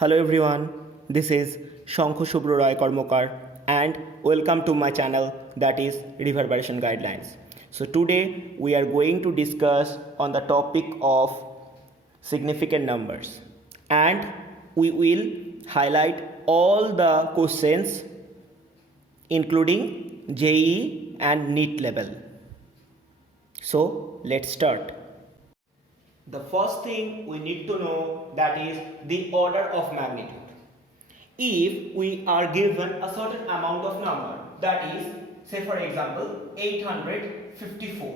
Hello everyone, this is Shankhu Shubhro Roy Karmakar and welcome to my channel that is Reverberation Guidelines. So today we are going to discuss on the topic of significant numbers and we will highlight all the questions including JEE and NEET level. So let's start. The first thing we need to know that is the order of magnitude. If we are given a certain amount of number, that is, say for example 854,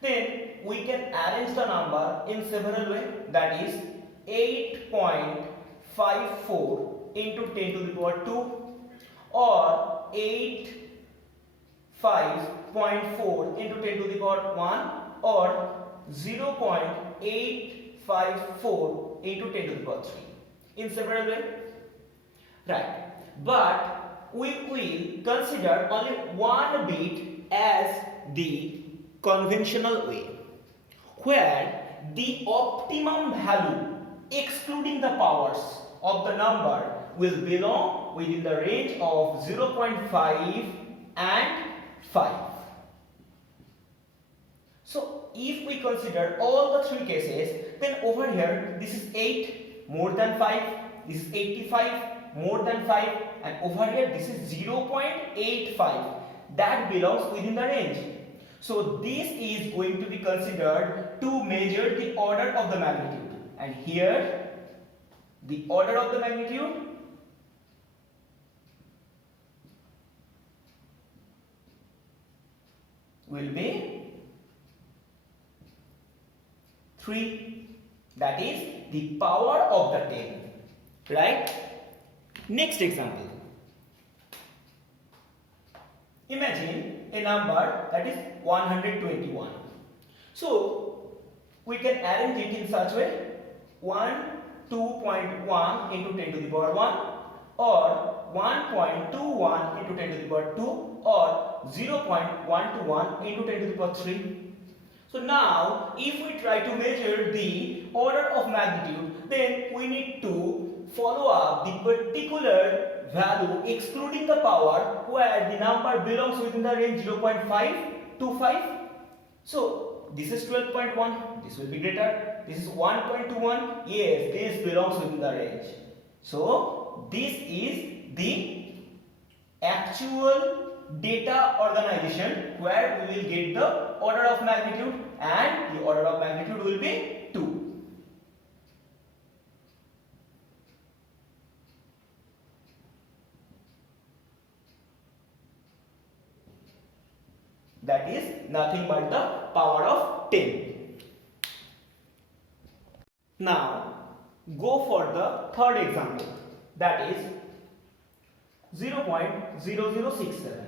then we can arrange the number in several ways, that is 8.54 into 10 to the power 2 or 8.54 into 10 to the power 1 or 0.854 into 10 to the power 3 in several ways, right? But we will consider only one bit as the conventional way, where the optimum value excluding the powers of the number will belong within the range of 0.5 and 5. So if we consider all the three cases, then over here this is 8 more than 5, this is 85 more than 5, and over here this is 0.85 that belongs within the range. So this is going to be considered to measure the order of the magnitude, and here the order of the magnitude will be 3, that is the power of the 10, right? Next example. Imagine a number that is 121. So we can arrange it in such way: 2.1 into 10 to the power 1 or 1.21 into 10 to the power 2 or 0.121 into 10 to the power 3. So now if we try to measure the order of magnitude, then we need to follow up the particular value excluding the power where the number belongs within the range 0.5 to 5. So this is 12.1, this will be greater. This is 1.21, yes, this belongs within the range. So this is the actual data organization where we will get the order of magnitude, and the order of magnitude will be 2. That is nothing but the power of 10. Now go for the third example, that is 0.0067.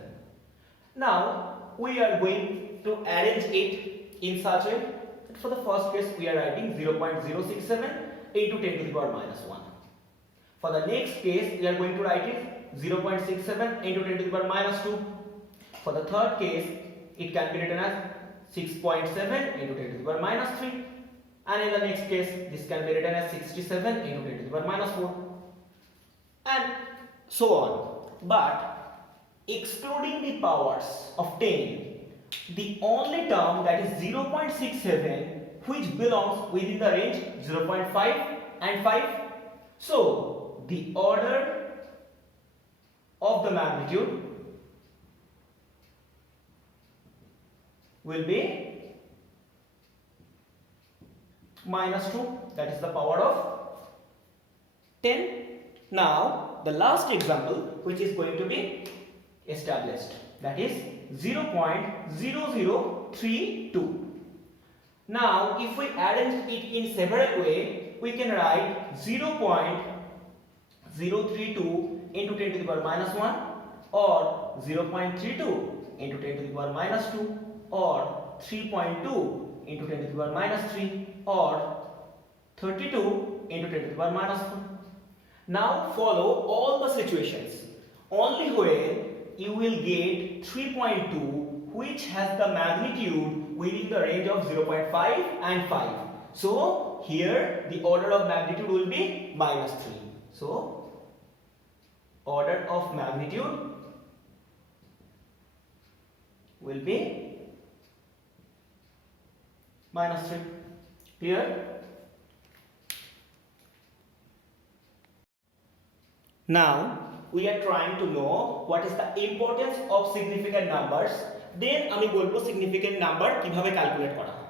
Now we are going to arrange it in such a way that for the first case we are writing 0.067 into 10 to the power minus 1. For the next case we are going to write it 0.67 into 10 to the power minus 2. For the third case it can be written as 6.7 into 10 to the power minus 3. And in the next case this can be written as 67 into 10 to the power minus 4. And so on. But excluding the powers of 10, the only term that is 0.67 which belongs within the range 0.5 and 5. So the order of the magnitude will be minus 2, that is the power of 10. Now the last example which is going to be established, that is 0.0032. Now if we arrange it in several ways, we can write 0.032 into 10 to the power minus 1 or 0.32 into 10 to the power minus 2 or 3.2 into 10 to the power minus 3 or 32 into 10 to the power minus 4. Now follow all the situations only where you will get 3.2 which has the magnitude within the range of 0.5 and 5. So here the order of magnitude will be minus 3. So order of magnitude will be -3. Clear? Now we are trying to know what is the importance of significant numbers. Then আমি বলবো significant number কিভাবে calculate করা হয়।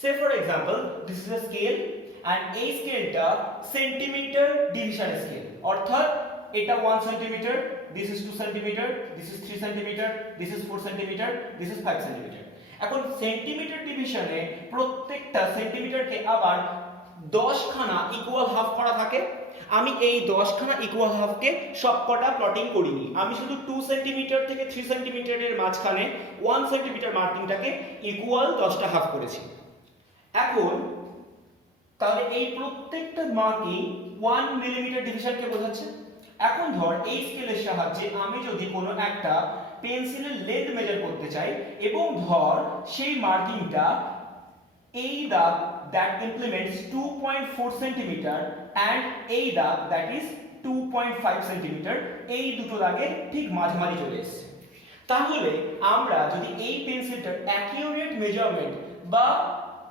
Say for example, this is a scale and এই স্কেলটা centimetre division scale, অর্থাৎ এটা 1 centimetre, this is 2 centimetre, this is 3 centimetre, this is 4 centimetre, this is 5 centimetre. এখন centimetre ডিভিশনে প্রত্যেকটা সেন্টিমিটারকে আবার 10 খানা ইকুয়াল হাফ করা থাকে। আমি এই 10 খানা ইকুয়াল হাফকে সবকটা প্লটিং করিনি, আমি শুধু 2 সেন্টিমিটার থেকে 3 সেন্টিমিটারের মাঝখানে 1 সেন্টিমিটার মার্কিংটাকে ইকুয়াল 10টা হাফ করেছি। এখন তাহলে এই প্রত্যেকটা মার্কিং 1 মিলিমিটার ডিভিশনকে বোঝাচ্ছে। এখন ধর এই স্কেলের সাহায্যে আমি যদি কোনো একটা পেন্সিলের লেন্থ মেজার করতে চাই এবং ধর সেই মার্কিংটা এই দাগ that implements 2.4 centimeter and এই দাগ that is 2.5 centimeter, এই দুটো দাগে ঠিক মাঝামাঝি চলে এসেছে। তাহলে আমরা যদি এই পেন্সিলটার অ্যাকিউরেট মেজারমেন্ট বা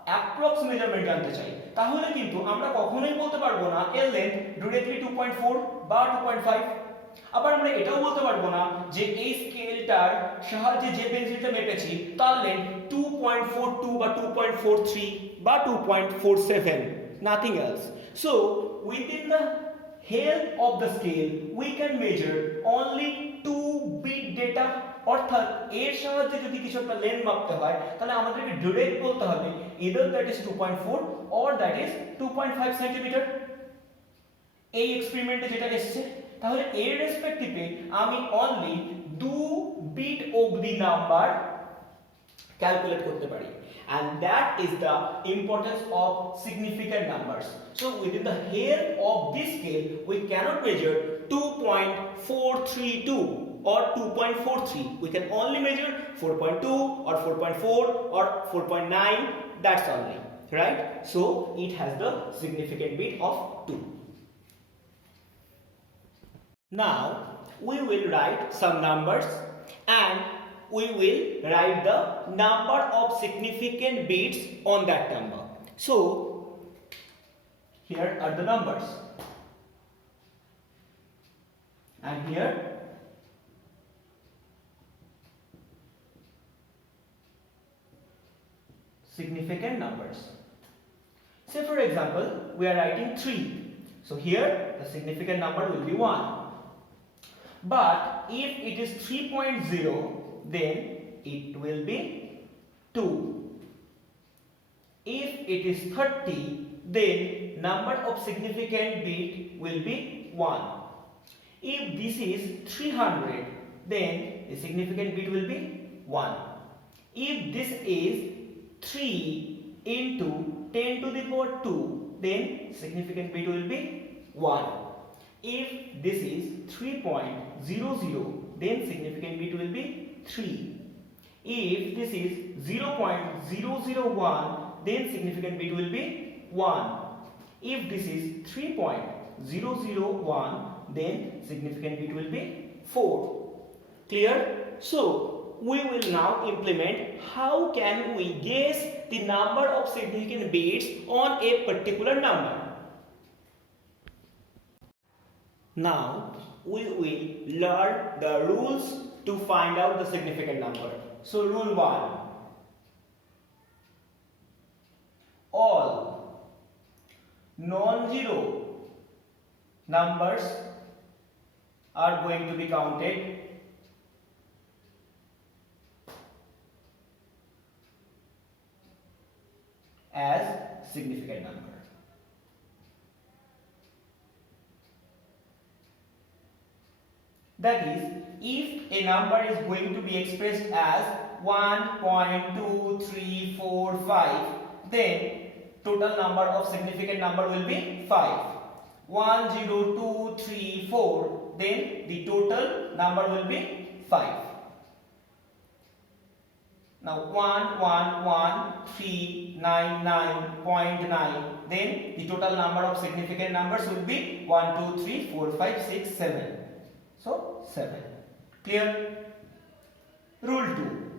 অ্যাপ্রক্স মেজারমেন্ট জানতে চাই, তাহলে কিন্তু আমরা কখনোই বলতে পারবো না এর লেন্থ ডিরেক্টলি 2.4 বা 2.5। আবার আমরা এটাও বলতে পারবো না যে এই স্কেলটার সাহায্যে যে পেন্সিলটা মেপেছি তার লেন্থ 2.42 বা 2.43 বা 2.47, nothing else. So within the help of the scale we can measure only 2 bit data, অর্থাৎ এর সাহায্যে যদি কিছু একটা লেন্থ মাপতে হয় তাহলে আমাদেরকে ডাইরেক্ট বলতে হবে either that is 2.4 or that is 2.5 centimetre. এই এক্সপেরিমেন্টে যেটা এসেছে, তাহলে এর রেসপেক্টিভে আমি অনলি 2 বিট অবধি নাম্বার ক্যালকুলেট করতে পারি, and that is the importance of significant numbers. So within the help of this scale we cannot measure 2.432 or 2.43, we can only measure 4.2 or 4.4 or 4.9, that's only, right? So it has the significant bit of 2. Now we will write some numbers and we will write the number of significant bits on that number. So here are the numbers and here significant numbers. Say for example we are writing 3, so here the significant number will be 1. But if it is 3.0, then it will be 2. If it is 30, then number of significant bit will be 1. If this is 300, then the significant bit will be 1. If this is 3 into 10 to the power 2, then significant bit will be 1. If this is 3.00, then significant bit will be 3. If this is 0.001, then significant bit will be 1. If this is 3.001, then significant bit will be 4. Clear? So we will now implement how can we guess the number of significant bits on a particular number. Now we will learn the rules to find out the significant number. So rule 1, all non-zero numbers are going to be counted as significant number. That is, if a number is going to be expressed as 1.2345, then total number of significant number will be 5. 10234, then the total number will be 5. Now 1,1,1,399.9. Then the total number of significant numbers will be 1, 2, 3, 4, 5, 6, 7. So 7. Clear? Rule 2.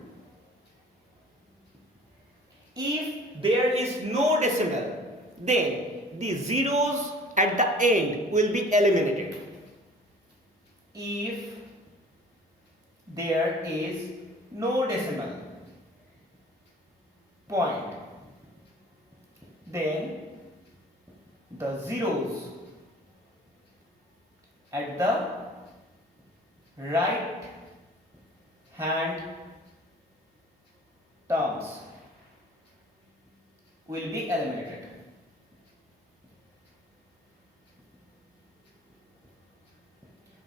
If there is no decimal, then the zeros at the end will be eliminated. If there is no decimal point, then the zeros at the right hand terms will be eliminated.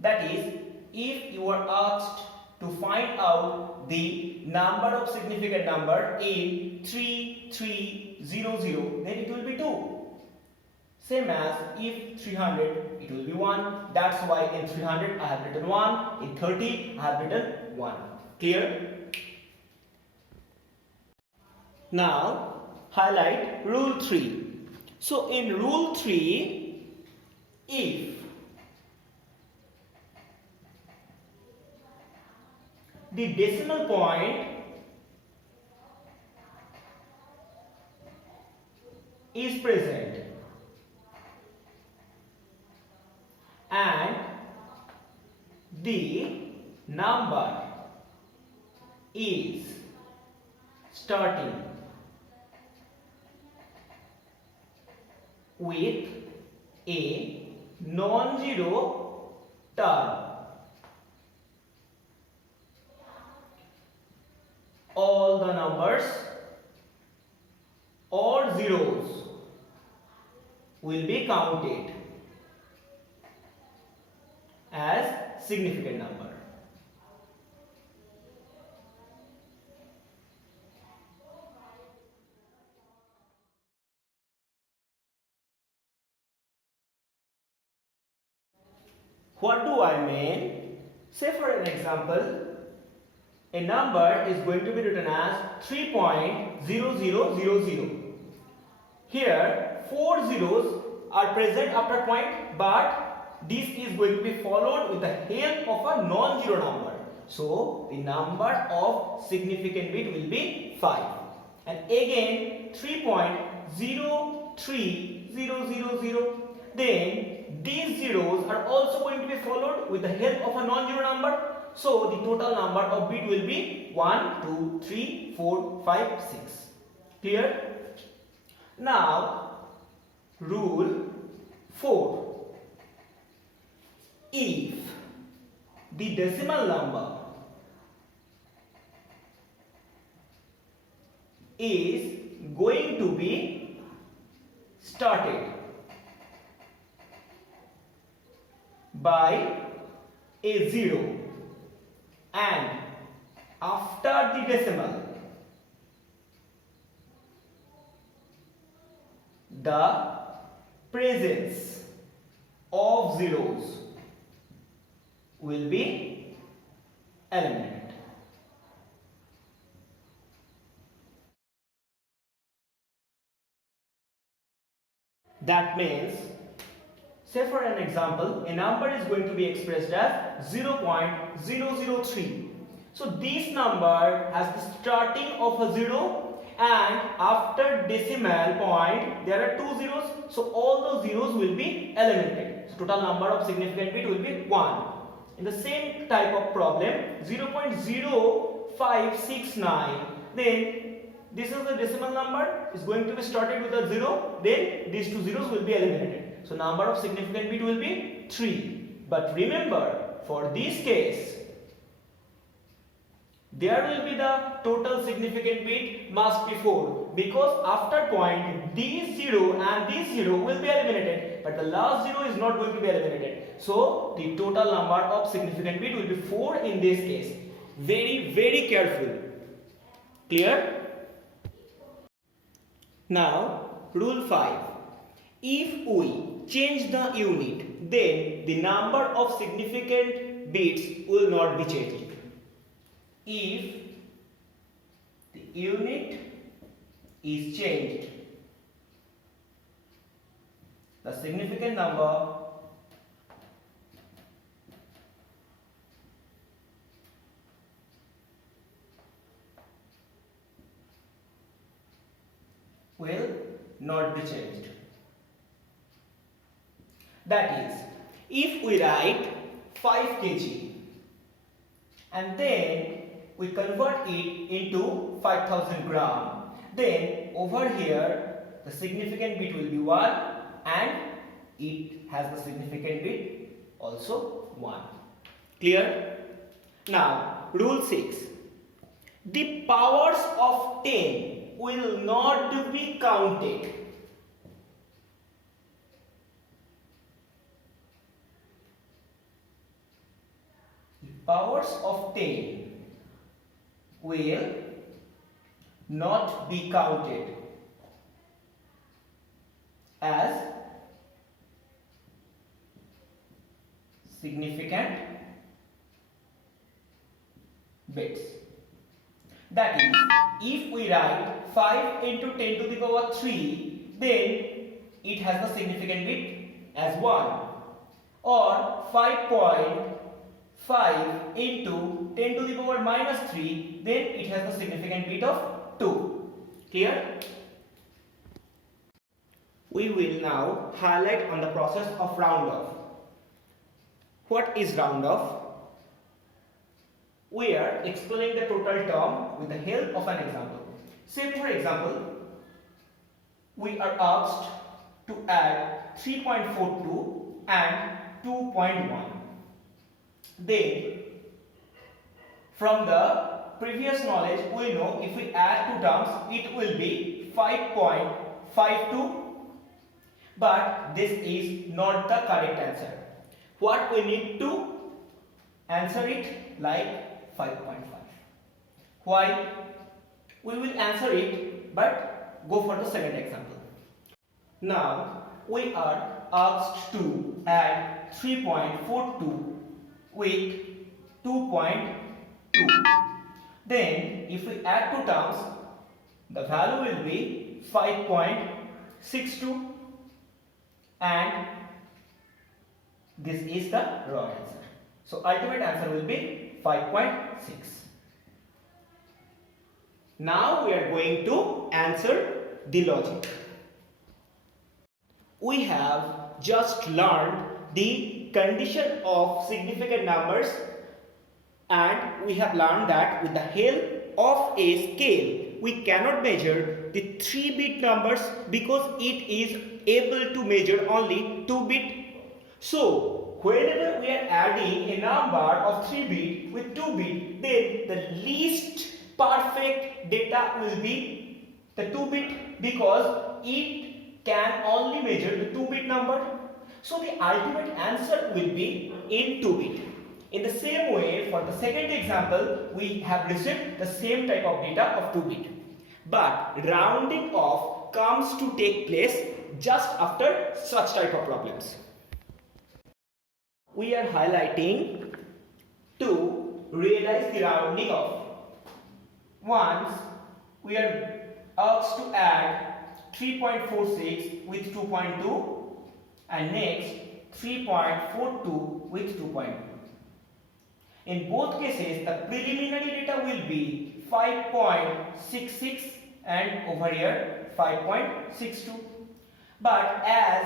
That is, if you are asked to find out the number of significant number in 3300, then it will be 2. Same as if 300, it will be 1. That's why in 300 I have written 1. In 30 I have written 1. Clear? Now highlight rule 3. So in rule 3, if the decimal point is present and the number is starting with a non-zero term, all the numbers or zeros will be counted as significant number. What do I mean? Say for an example, a number is going to be written as 3.0000. Here 4 zeros are present after point, but this is going to be followed with the help of a non-zero number. So the number of significant bit will be 5. And again 3.03000. Then these zeros are also going to be followed with the help of a non-zero number. So the total number of bit will be 1, 2, 3, 4, 5, 6. Clear? Now rule 4. If the decimal number is going to be started by a 0 and after the decimal the presence of zeros will be eliminated. That means, say for an example, a number is going to be expressed as 0.003. So this number has the starting of a 0 and after decimal point there are 2 zeros. So all those zeros will be eliminated. So total number of significant bit will be 1. In the same type of problem, 0.0569, then this is the decimal number is going to be started with a 0, then these 2 zeros will be eliminated. So number of significant bit will be 3. But remember, for this case, there will be the total significant bit must be 4, because after point these 0 and these 0 will be eliminated, but the last 0 is not going to be eliminated. So the total number of significant bit will be 4 in this case. Very, very careful. Clear? Now rule 5. If we change the unit, then the number of significant bits will not be changed. If the unit is changed. The significant number will not be changed. That is, if we write 5 kg and then we convert it into 5000 gram, then over here the significant bit will be 1 and it has the significant bit also 1. Clear? Now, rule 6. The powers of 10 will not be counted. The powers of 10 will not be counted as significant bits. That is, if we write 5 into 10 to the power 3, then it has the significant bit as 1, or 5.5 into 10 to the power minus 3, then it has the significant bit of 2. Clear? We will now highlight on the process of round off. What is round off? We are explaining the total term with the help of an example. Say for example, we are asked to add 3.42 and 2.1. Then, from the previous knowledge, we know if we add two terms, it will be 5.52. But this is not the correct answer. What we need to answer it like 5.5. Why? We will answer it, but go for the second example. Now we are asked to add 3.42 with 2.2. Then if we add two terms, the value will be 5.62 and this is the wrong answer. So ultimate answer will be 5.6. Now we are going to answer the logic. We have just learned the condition of significant numbers, and we have learned that with the help of a scale we cannot measure the 3-bit numbers because it is able to measure only 2-bit. So whenever we are adding a number of 3-bit with 2-bit, then the least perfect data will be the 2-bit because it can only measure the 2-bit number. So the ultimate answer will be in 2-bit. In the same way, for the second example, we have received the same type of data of 2-bit. But rounding off comes to take place just after such type of problems. We are highlighting to realize the rounding off. Once we are asked to add 3.46 with 2.2 and next 3.42 with 2.2. In both cases, the preliminary data will be 5.66 and over here 5.62. But as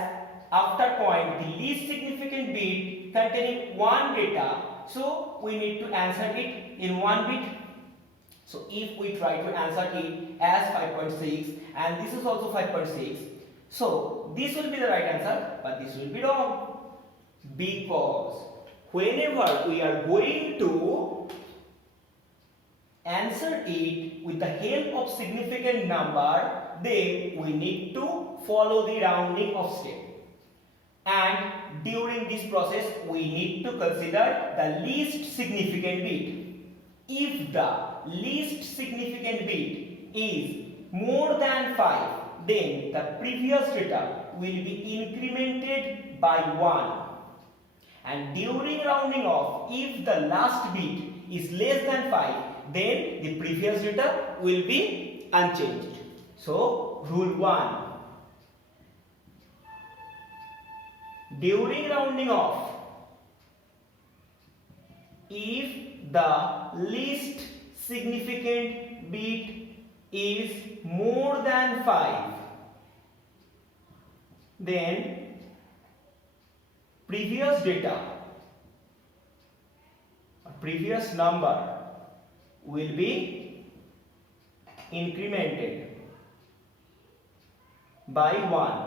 after point the least significant bit containing one data, so we need to answer it in 1 bit. So if we try to answer it as 5.6 and this is also 5.6, so this will be the right answer, but this will be wrong, because whenever we are going to answer it with the help of significant number, then we need to follow the rounding off step. And during this process, we need to consider the least significant bit. If the least significant bit is more than 5, then the previous data will be incremented by 1. And during rounding off, if the last bit is less than 5, then the previous data will be unchanged. So, rule 1. During rounding off, if the least significant bit is more than 5, then previous data, previous number will be incremented by 1.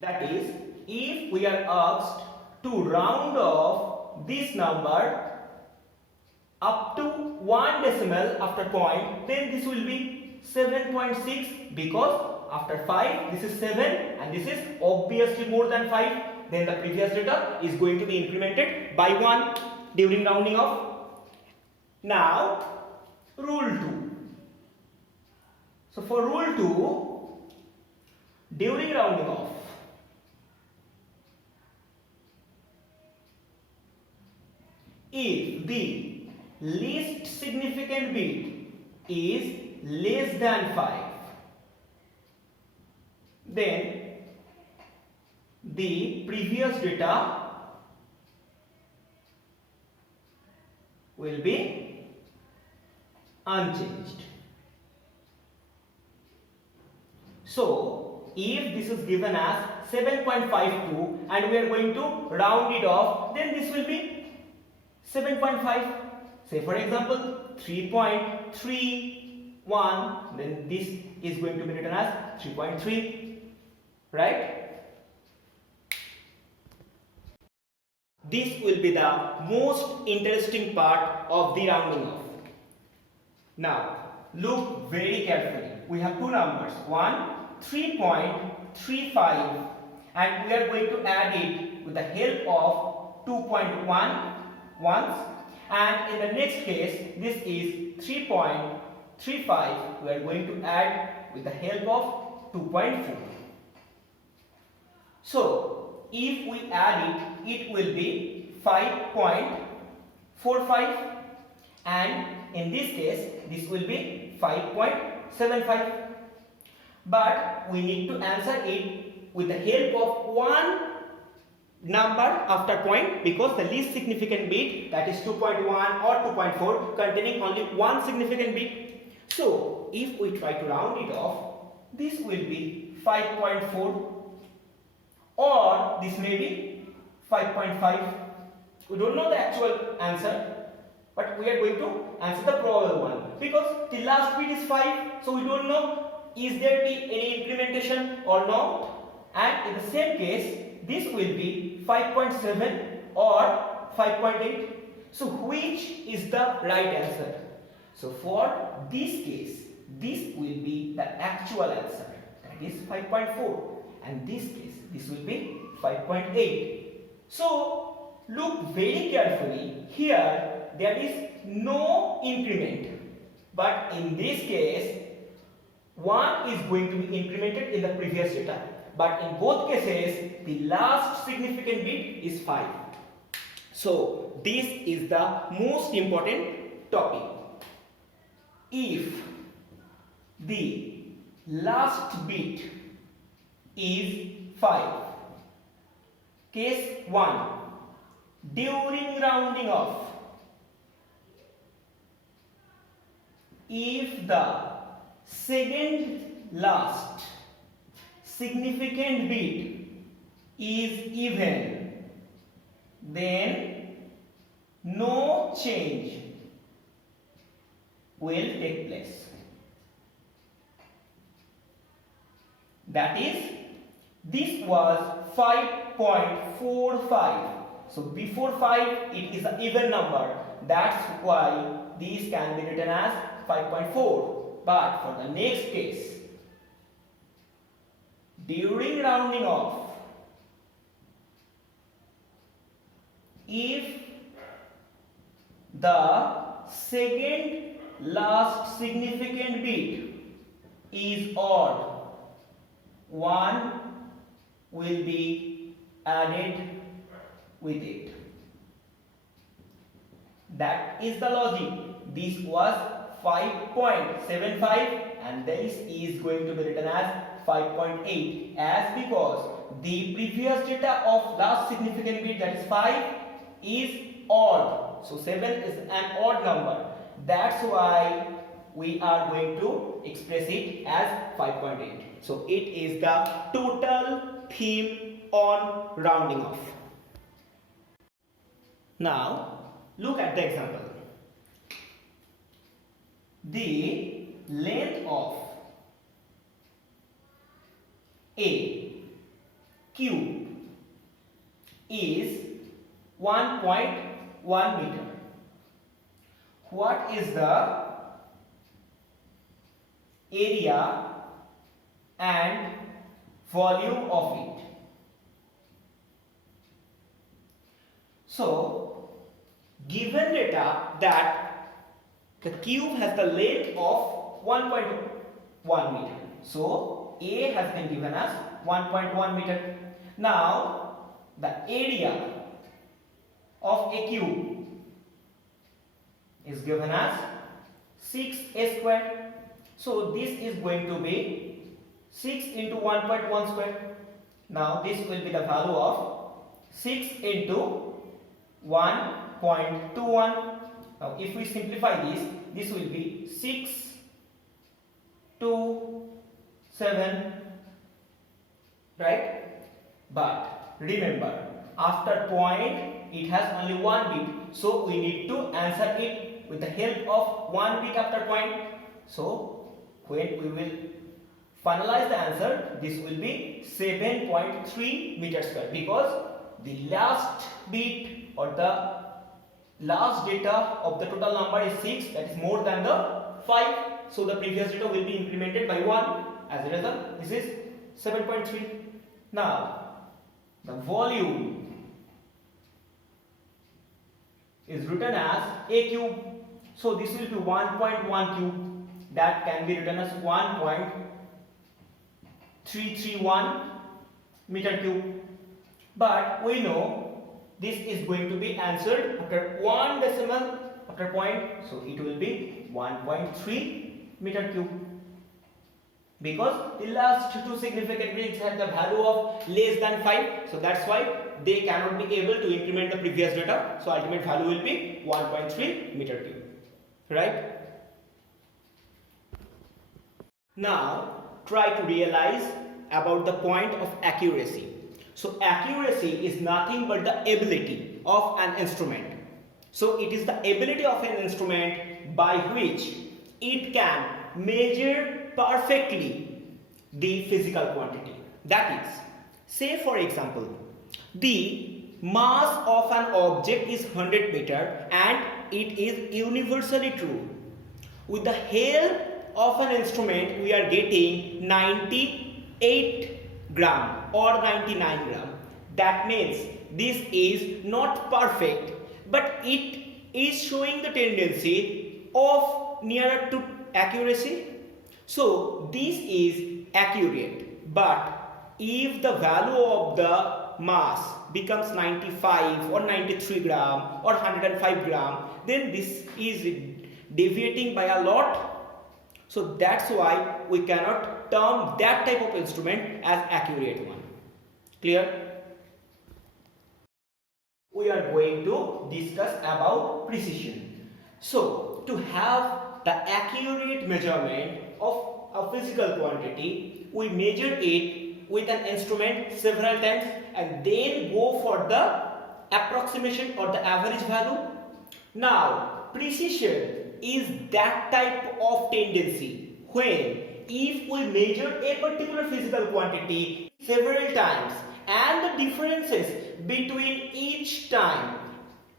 That is, if we are asked to round off this number up to 1 decimal after point, then this will be 7.6, because after 5 this is 7 and this is obviously more than 5, then the previous data is going to be incremented by 1 during rounding off. Now, rule 2. So for rule 2, during rounding off, if the least significant bit is less than 5, then the previous data will be unchanged. So, if this is given as 7.52 and we are going to round it off, then this will be 7.5. Say for example 3.31, then this is going to be written as 3.3, right? This will be the most interesting part of the rounding off. Now, look very carefully. We have two numbers. One, 3.35, and we are going to add it with the help of 2.1 once. And in the next case, this is 3.35. We are going to add with the help of 2.4. So, if we add it, it will be 5.45, and in this case, this will be 5.75. But we need to answer it with the help of one number after point, because the least significant bit, that is 2.1 or 2.4, containing only one significant bit. So, if we try to round it off, this will be 5.4, or this may be 5.5. We don't know the actual answer, but we are going to answer the probable one, because the last bit is 5, so we don't know is there be any incrementation or not. And in the same case, this will be 5.7 or 5.8. So which is the right answer? So for this case, this will be the actual answer, that is 5.4, and this case, this will be 5.8. So look very carefully. Here there is no increment, but in this case 1 is going to be incremented in the previous data, but in both cases the last significant bit is 5. So this is the most important topic. If the last bit is 5, case 1, during rounding off, if the second last significant bit is even, then no change will take place. That is, this was 5.45. So before 5 it is an even number. That's why these can be written as 5.4. But for the next case, during rounding off, if the second last significant bit is odd, 1 will be added with it. That is the logic. This was 5.75 and this is going to be written as 5.8 as because the previous data of last significant bit, that is 5, is odd. So 7 is an odd number. That's why we are going to express it as 5.8. So it is the total theme on rounding off. Now look at the example. The length of a cube is 1.1 meter. What is the area and volume of it? So, given data that the cube has the length of 1.1 meter. So, A has been given as 1.1 meter. Now, the area of a cube is given as 6a square. So, this is going to be 6 into 1.1 square. Now, this will be the value of 6 into 1.21. Now, if we simplify this will be 6, 2, 7, right? But remember, after point, it has only one bit. So, we need to answer it with the help of one bit after point. So, when we will finalize the answer, this will be 7.3 meter square because the last bit or the last data of the total number is 6, that is more than the 5. So the previous data will be incremented by 1. As a result, this is 7.3. Now, the volume is written as a cube. So this will be 1.1 cube. That can be written as 1.331 meter cube. But we know this is going to be answered after one decimal after point. So it will be 1.3 meter cube. Because the last two significant digits have the value of less than 5. So that's why they cannot be able to increment the previous data. So ultimate value will be 1.3 meter cube. Right? Now try to realize about the point of accuracy. So accuracy is nothing but the ability of an instrument. So it is the ability of an instrument by which it can measure perfectly the physical quantity. That is, say for example, the mass of an object is 100 meter and it is universally true. With the help of an instrument, we are getting 98 gram or 99 gram. That means this is not perfect, but it is showing the tendency of nearer to accuracy. So this is accurate, but if the value of the mass becomes 95 or 93 gram or 105 gram, then this is deviating by a lot. So that's why we cannot term that type of instrument as accurate one. Clear? We are going to discuss about precision. So to have the accurate measurement of a physical quantity, we measure it with an instrument several times and then go for the approximation or the average value. Now, precision is that type of tendency when if we measure a particular physical quantity several times and the differences between each time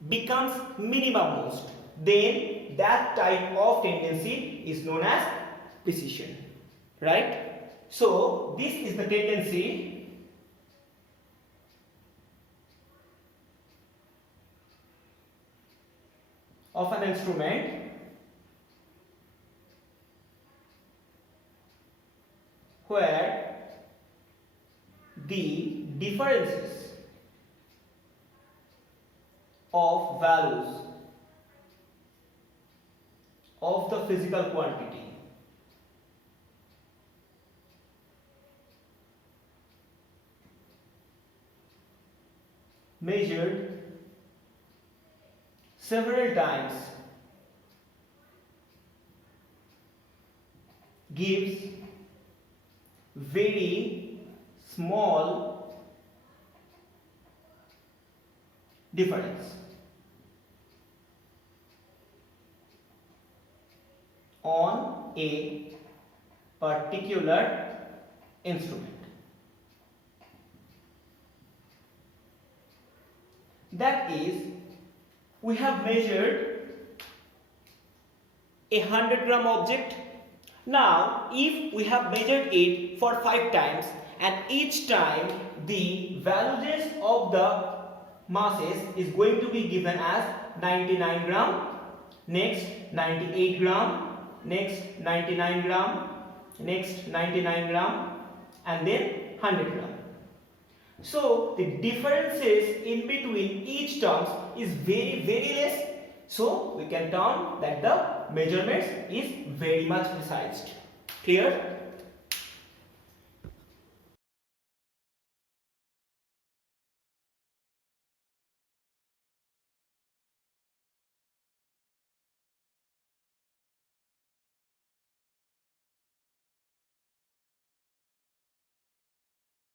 becomes minimum most, then that type of tendency is known as precision, right? So this is the tendency of an instrument where the differences of values of the physical quantity measured several times gives very small difference on a particular instrument. That is, we have measured a 100-gram object. Now, if we have measured it for 5 times and each time the values of the masses is going to be given as 99 gram, next 98 gram, next 99 gram, next 99 gram, and then 100 gram. So the differences in between each terms is very less. So we can term that the measurements is very much precise. Clear?